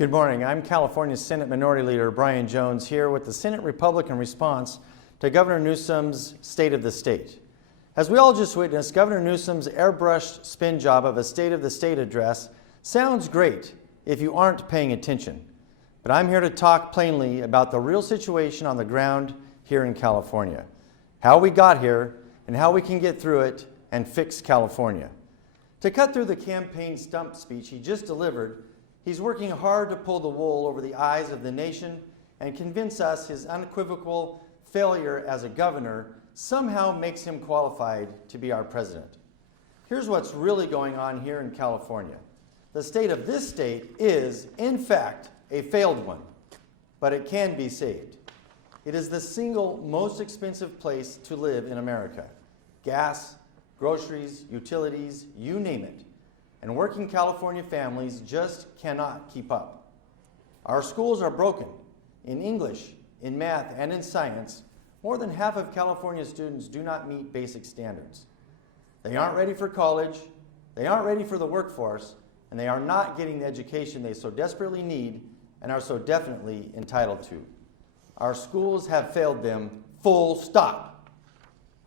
Good morning. I'm California Senate Minority Leader Brian Jones here with the Senate Republican response to Governor Newsom's State of the State. As we all just witnessed, Governor Newsom's airbrushed spin job of a State of the State address sounds great if you aren't paying attention. But I'm here to talk plainly about the real situation on the ground here in California, how we got here and how we can get through it and fix California. To cut through the campaign stump speech he just delivered, he's working hard to pull the wool over the eyes of the nation and convince us his unequivocal failure as a governor somehow makes him qualified to be our president. Here's what's really going on here in California. The state of this state is, in fact, a failed one, but it can be saved. It is the single most expensive place to live in America. Gas, groceries, utilities, you name it. And working California families just cannot keep up. Our schools are broken. In English, in math, and in science, more than half of California students do not meet basic standards. They aren't ready for college, they aren't ready for the workforce, and they are not getting the education they so desperately need and are so definitely entitled to. Our schools have failed them, full stop.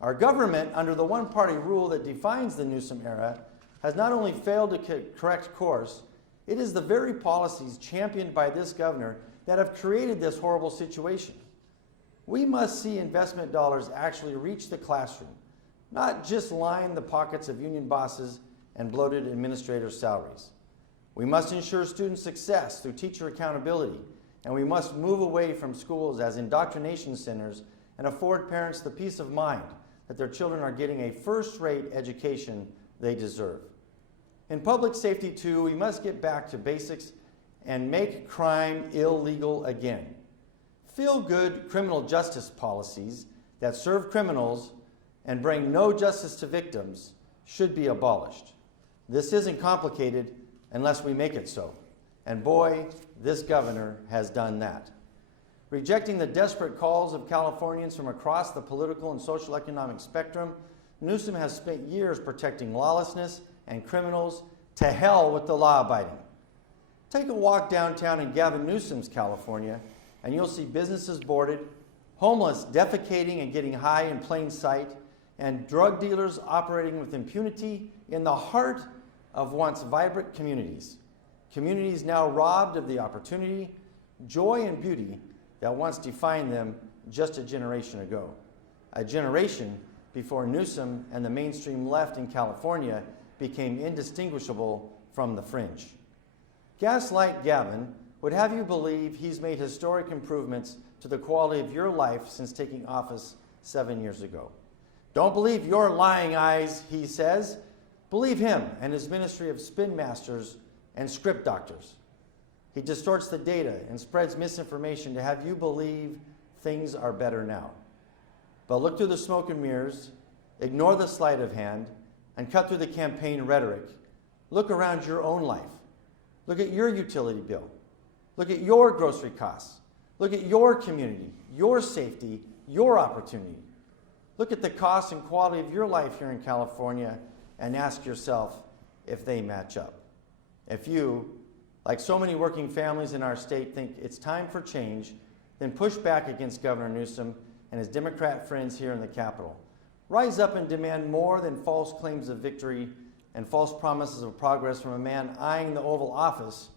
Our government, under the one-party rule that defines the Newsom era, has not only failed to correct course, it is the very policies championed by this governor that have created this horrible situation. We must see investment dollars actually reach the classroom, not just line the pockets of union bosses and bloated administrator salaries. We must ensure student success through teacher accountability, and we must move away from schools as indoctrination centers and afford parents the peace of mind that their children are getting a first-rate education they deserve. In public safety, too, we must get back to basics and make crime illegal again. Feel-good criminal justice policies that serve criminals and bring no justice to victims should be abolished. This isn't complicated unless we make it so. And boy, this governor has done that. Rejecting the desperate calls of Californians from across the political and social economic spectrum, Newsom has spent years protecting lawlessness and criminals. To hell with the law-abiding. Take a walk downtown in Gavin Newsom's California, and you'll see businesses boarded, homeless defecating and getting high in plain sight, and drug dealers operating with impunity in the heart of once vibrant communities. Communities now robbed of the opportunity, joy, and beauty that once defined them just a generation ago. A generation before Newsom and the mainstream left in California became indistinguishable from the fringe. Gaslight Gavin would have you believe he's made historic improvements to the quality of your life since taking office 7 years ago. Don't believe your lying eyes, he says. Believe him and his ministry of spin masters and script doctors. He distorts the data and spreads misinformation to have you believe things are better now. But look through the smoke and mirrors, ignore the sleight of hand, and cut through the campaign rhetoric. Look around your own life. Look at your utility bill. Look at your grocery costs. Look at your community, your safety, your opportunity. Look at the cost and quality of your life here in California and ask yourself if they match up. If you, like so many working families in our state, think it's time for change, then push back against Governor Newsom and his Democrat friends here in the Capitol. Rise up and demand more than false claims of victory and false promises of progress from a man eyeing the Oval Office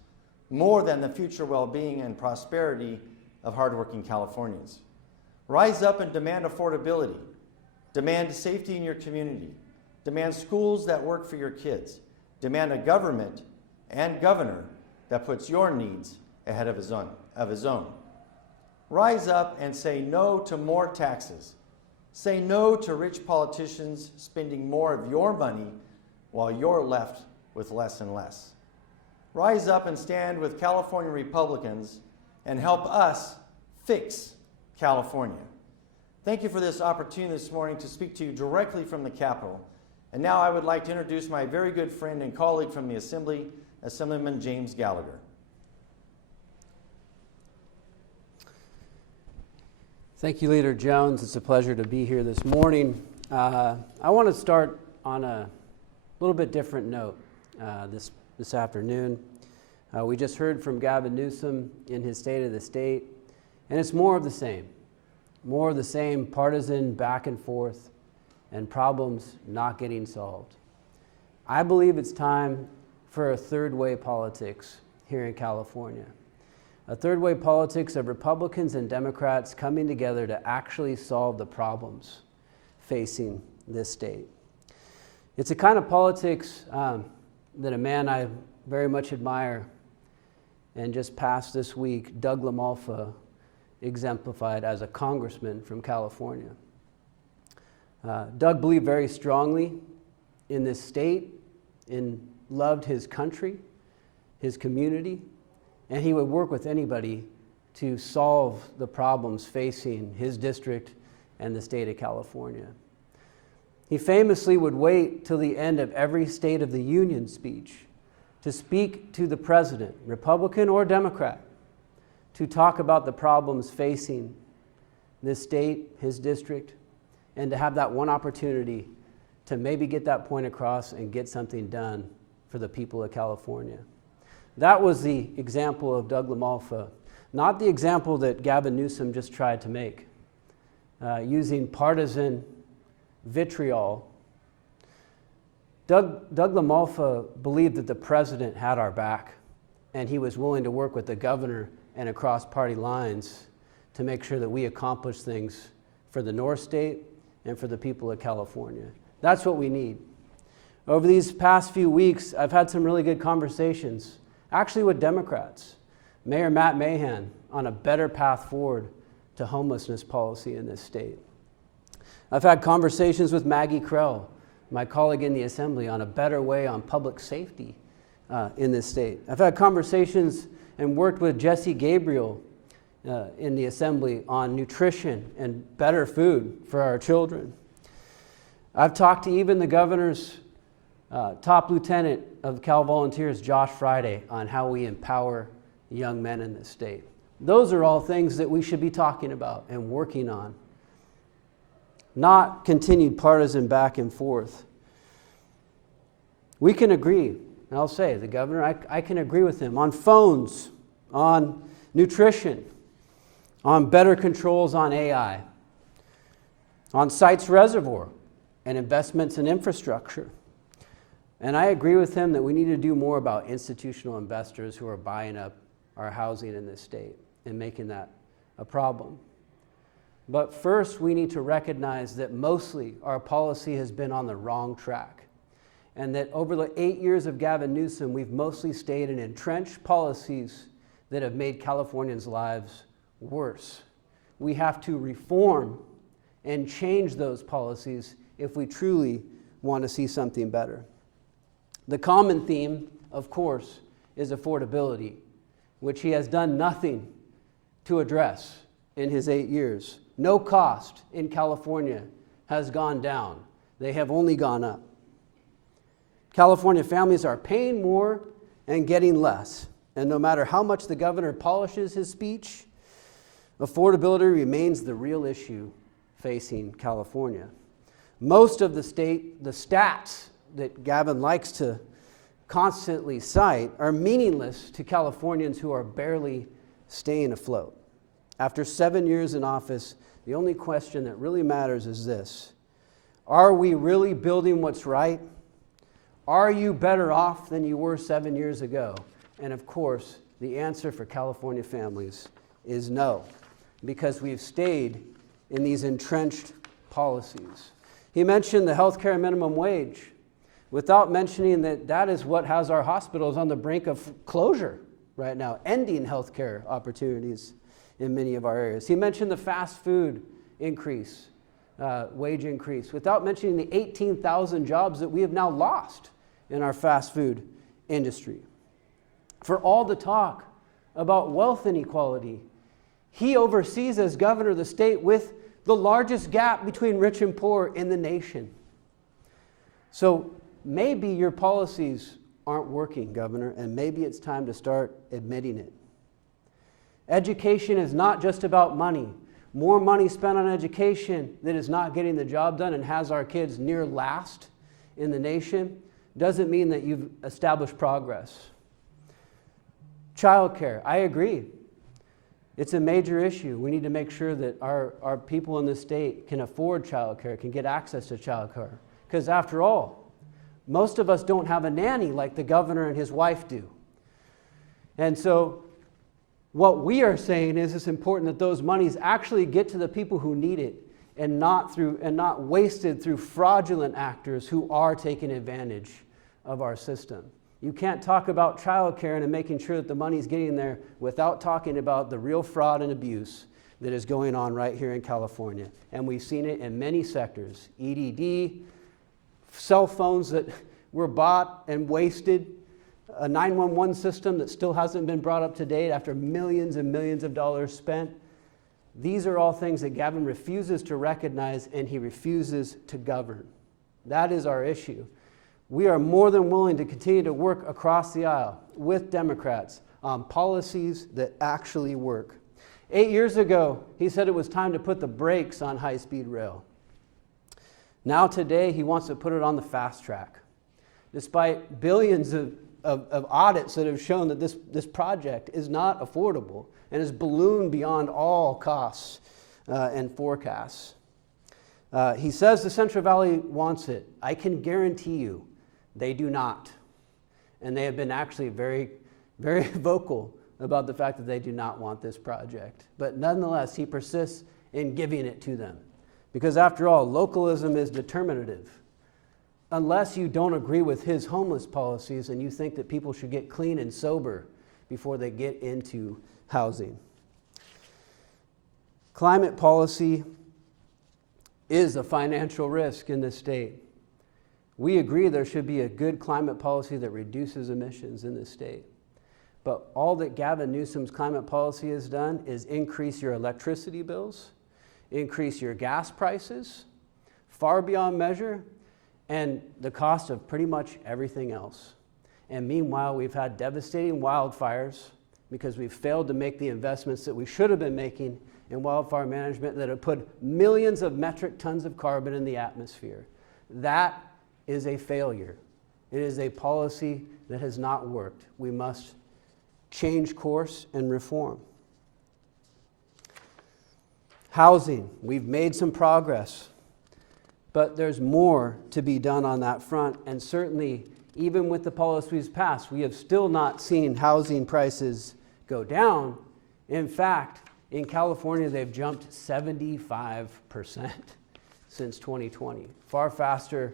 more than the future well-being and prosperity of hardworking Californians. Rise up and demand affordability. Demand safety in your community. Demand schools that work for your kids. Demand a government and governor that puts your needs ahead of his own. Rise up and say no to more taxes. Say no to rich politicians spending more of your money while you're left with less and less. Rise up and stand with California Republicans and help us fix California. Thank you for this opportunity this morning to speak to you directly from the Capitol. And now I would like to introduce my very good friend and colleague from the Assembly, Assemblyman James Gallagher. Thank you, Leader Jones. It's a pleasure to be here this morning. I want to start on a little bit different note this afternoon. We just heard from Gavin Newsom in his State of the State, and it's more of the same. More of the same partisan back and forth and problems not getting solved. I believe it's time for a third-way politics here in California. A third-way politics of Republicans and Democrats coming together to actually solve the problems facing this state. It's a kind of politics that a man I very much admire and just passed this week, Doug LaMalfa, exemplified as a congressman from California. Doug believed very strongly in this state, and loved his country, his community, and he would work with anybody to solve the problems facing his district and the state of California. He famously would wait till the end of every State of the Union speech to speak to the president, Republican or Democrat, to talk about the problems facing this state, his district, and to have that one opportunity to maybe get that point across and get something done for the people of California. That was the example of Doug LaMalfa, not the example that Gavin Newsom just tried to make, using partisan vitriol. Doug LaMalfa believed that the president had our back, and he was willing to work with the governor and across party lines to make sure that we accomplish things for the North State and for the people of California. That's what we need. Over these past few weeks, I've had some really good conversations, actually with Democrats. Mayor Matt Mahan on a better path forward to homelessness policy in this state. I've had conversations with Maggie Krell, my colleague in the Assembly, on a better way on public safety in this state. I've had conversations and worked with Jesse Gabriel in the Assembly on nutrition and better food for our children. I've talked to even the governor's top lieutenant of Cal Volunteers, Josh Friday, on how we empower young men in this state. Those are all things that we should be talking about and working on, not continued partisan back and forth. We can agree, and I'll say, the governor, I can agree with him on phones, on nutrition, on better controls on AI, on Sites Reservoir, and investments in infrastructure. And I agree with him that we need to do more about institutional investors who are buying up our housing in this state and making that a problem. But first, we need to recognize that mostly our policy has been on the wrong track, and that over the 8 years of Gavin Newsom, we've mostly stayed in entrenched policies that have made Californians' lives worse. We have to reform and change those policies if we truly want to see something better. The common theme, of course, is affordability, which he has done nothing to address in his 8 years. No cost in California has gone down. They have only gone up. California families are paying more and getting less. And no matter how much the governor polishes his speech, affordability remains the real issue facing California. Most of the stats that Gavin likes to constantly cite are meaningless to Californians who are barely staying afloat. After 7 years in office, the only question that really matters is this: are we really building what's right? Are you better off than you were 7 years ago? And of course, the answer for California families is no, because we've stayed in these entrenched policies. He mentioned the healthcare minimum wage, without mentioning that that is what has our hospitals on the brink of closure right now, ending healthcare opportunities in many of our areas. He mentioned the fast food increase, wage increase, without mentioning the 18,000 jobs that we have now lost in our fast food industry. For all the talk about wealth inequality, he oversees, as governor of the state, with the largest gap between rich and poor in the nation. So maybe your policies aren't working, Governor, and maybe it's time to start admitting it. Education is not just about money. More money spent on education that is not getting the job done and has our kids near last in the nation doesn't mean that you've established progress. Childcare, I agree. It's a major issue. We need to make sure that our people in the state can afford childcare, can get access to childcare. Because after all, most of us don't have a nanny like the governor and his wife do. And so what we are saying is it's important that those monies actually get to the people who need it and not wasted through fraudulent actors who are taking advantage of our system. You can't talk about childcare and making sure that the money's getting there without talking about the real fraud and abuse that is going on right here in California. And we've seen it in many sectors. EDD, cell phones that were bought and wasted, a 911 system that still hasn't been brought up to date after millions and millions of dollars spent. These are all things that Gavin refuses to recognize and he refuses to govern. That is our issue. We are more than willing to continue to work across the aisle with Democrats on policies that actually work. 8 years ago, he said it was time to put the brakes on high-speed rail. Now today, he wants to put it on the fast track. Despite billions of audits that have shown that this project is not affordable and is ballooned beyond all costs and forecasts. He says the Central Valley wants it. I can guarantee you they do not. And they have been actually very, very vocal about the fact that they do not want this project. But nonetheless, he persists in giving it to them. Because after all, localism is determinative. Unless you don't agree with his homeless policies and you think that people should get clean and sober before they get into housing. Climate policy is a financial risk in this state. We agree there should be a good climate policy that reduces emissions in this state. But all that Gavin Newsom's climate policy has done is increase your electricity bills, increase your gas prices, far beyond measure, and the cost of pretty much everything else. And meanwhile, we've had devastating wildfires because we've failed to make the investments that we should have been making in wildfire management that have put millions of metric tons of carbon in the atmosphere. That is a failure. It is a policy that has not worked. We must change course and reform. Housing, we've made some progress, but there's more to be done on that front. And certainly, even with the policies passed, we have still not seen housing prices go down. In fact, in California, they've jumped 75% since 2020, far faster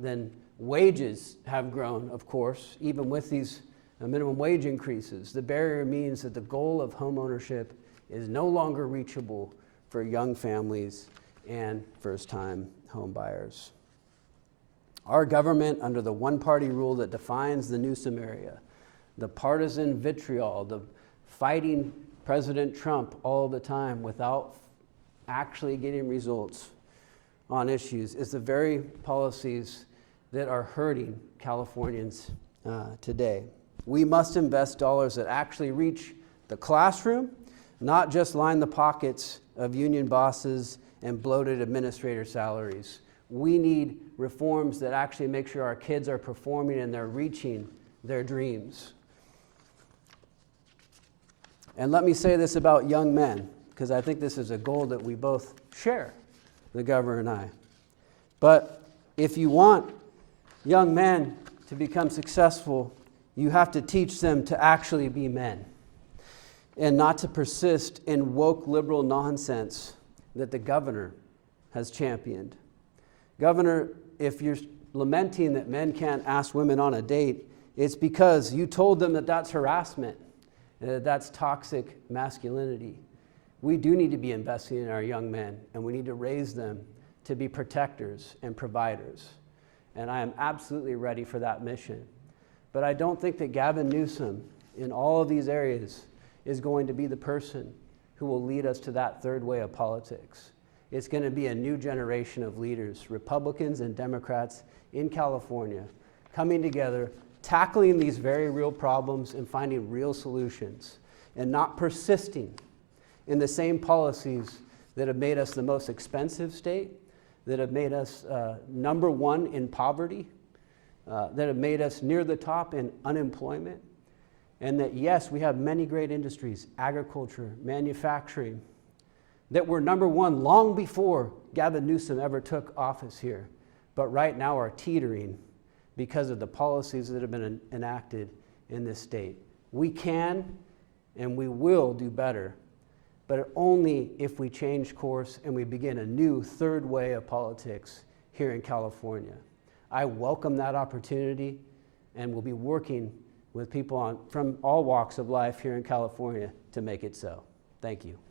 than wages have grown, of course, even with these minimum wage increases. The barrier means that the goal of homeownership is no longer reachable for young families and first-time home buyers. Our government, under the one-party rule that defines the Newsom area, the partisan vitriol, the fighting President Trump all the time without actually getting results on issues, is the very policies that are hurting Californians today. We must invest dollars that actually reach the classroom, not just line the pockets of union bosses and bloated administrator salaries. We need reforms that actually make sure our kids are performing and they're reaching their dreams. And let me say this about young men, because I think this is a goal that we both share, the governor and I. But if you want young men to become successful, you have to teach them to actually be men and not to persist in woke liberal nonsense that the governor has championed. Governor, if you're lamenting that men can't ask women on a date, it's because you told them that that's harassment, that that's toxic masculinity. We do need to be investing in our young men, and we need to raise them to be protectors and providers. And I am absolutely ready for that mission. But I don't think that Gavin Newsom, in all of these areas, is going to be the person who will lead us to that third way of politics. It's going to be a new generation of leaders, Republicans and Democrats in California, coming together, tackling these very real problems and finding real solutions, and not persisting in the same policies that have made us the most expensive state, that have made us number one in poverty, that have made us near the top in unemployment, And that, yes, we have many great industries, agriculture, manufacturing, that were number one long before Gavin Newsom ever took office here, but right now are teetering because of the policies that have been enacted in this state. We can and we will do better, but only if we change course and we begin a new third way of politics here in California. I welcome that opportunity and will be working with people from all walks of life here in California to make it so. Thank you.